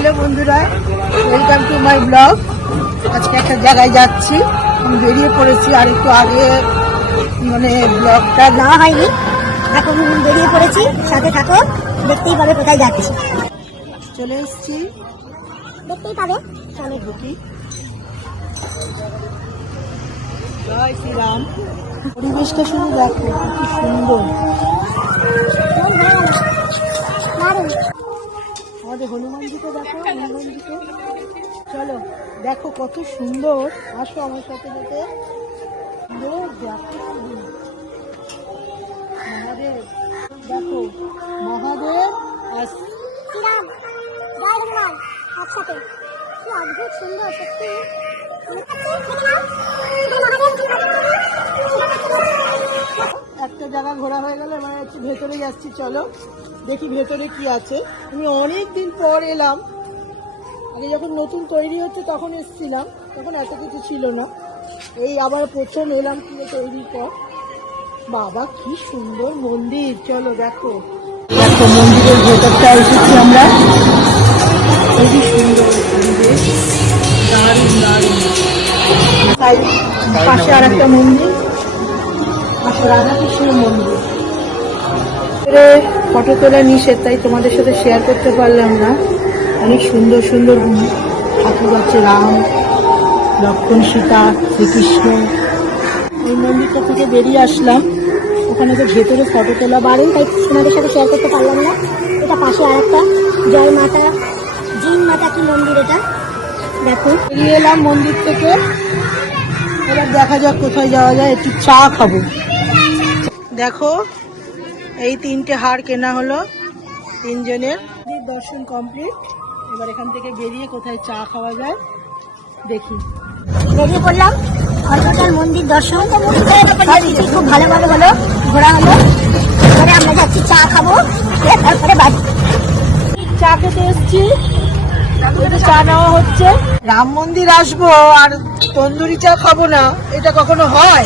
Hello বন্ধুরা welcome to my blog আজকে একটা জায়গায় যাচ্ছি। আমি বেরিয়ে পড়েছি আর একটু আগে মানে ব্লগটা না হয়নি। এখন বেরিয়ে পড়েছি, সাথে থাকো, দেখতেই পাবে কোথায় যাচ্ছি। চলে এসেছি। দেখতেই পাবে, চলো। ঢুকি জয় শ্রীরাম। পরিবেশটা শুধু দেখো, কি সুন্দর। দেখো কত সুন্দর। আসো আমার সাথে দেখো মহাদেব দেখো মহাদেব আর শ্রীরাম জয় হনুমান একসাথে। কি অদ্ভুত সুন্দর সত্যি। একটা জায়গা ঘোরা হয়ে গেল হচ্ছে ভেতরে যাচ্ছি চলো। দেখি ভেতরে কি আছে। আমি অনেক দিন পর এলাম। আগে যখন নতুন তৈরি হচ্ছে তখন এসছিলাম, তখন এত কিছু ছিল না। এই আবার প্রথম এলাম পুরো তৈরির পর। বাবা, কি সুন্দর মন্দির। চলো, দেখো। মন্দিরের ভেতরটা এসেছি আমরা। খুবই সুন্দর তাই পাশে আর একটা মন্দির। আচ্ছা মন্দির। ফটো তোলা নিষেধ, তাই তোমাদের সাথে শেয়ার করতে পারলাম না। অনেক সুন্দর সুন্দর ঠাকুর আছে, রাম, লক্ষ্মণ, সীতা, শ্রীকৃষ্ণ। এই মন্দিরটা থেকে বেরিয়ে আসলাম। ওখানে তো ভেতরে ফটো তোলা বাড়ি তাই তোমাদের সাথে শেয়ার করতে পারলাম না। এটা পাশে আর একটা জয় মাতা, জিন মাতা কি মন্দির এটা? দেখো। বেরিয়ে এলাম মন্দির থেকে। এবার দেখা যাক কোথায় যাওয়া যায়। একটু চা খাব। দেখো, এই তিনটে হার কেনা হলো তিনজনের। দর্শন কমপ্লিট এবার এখান থেকে বেরিয়ে কোথায় চা খাওয়া যায়, দেখি। বেরিয়ে পড়লাম। অন্তকাল মন্দির দর্শন। খুব ভালোভাবে হলো ঘোরা হলো। এবারে আমরা যাচ্ছি, চা খাব। তারপরে বাড়ি। চা খেতে এসছি। চা নেওয়া হচ্ছে। রাম মন্দির আসব, আর তন্দুরি চা খাব না। এটা কখনো হয়?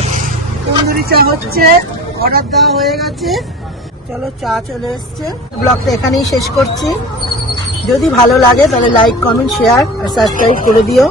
তন্দুরি চা হচ্ছে, অর্ডার দেওয়া হয়ে গেছে। চলো, চা চলে এসছে। ব্লগটা এখানেই শেষ করছি। যদি ভালো লাগে তাহলে লাইক কমেন্ট শেয়ার আর সাবস্ক্রাইব করে দিও।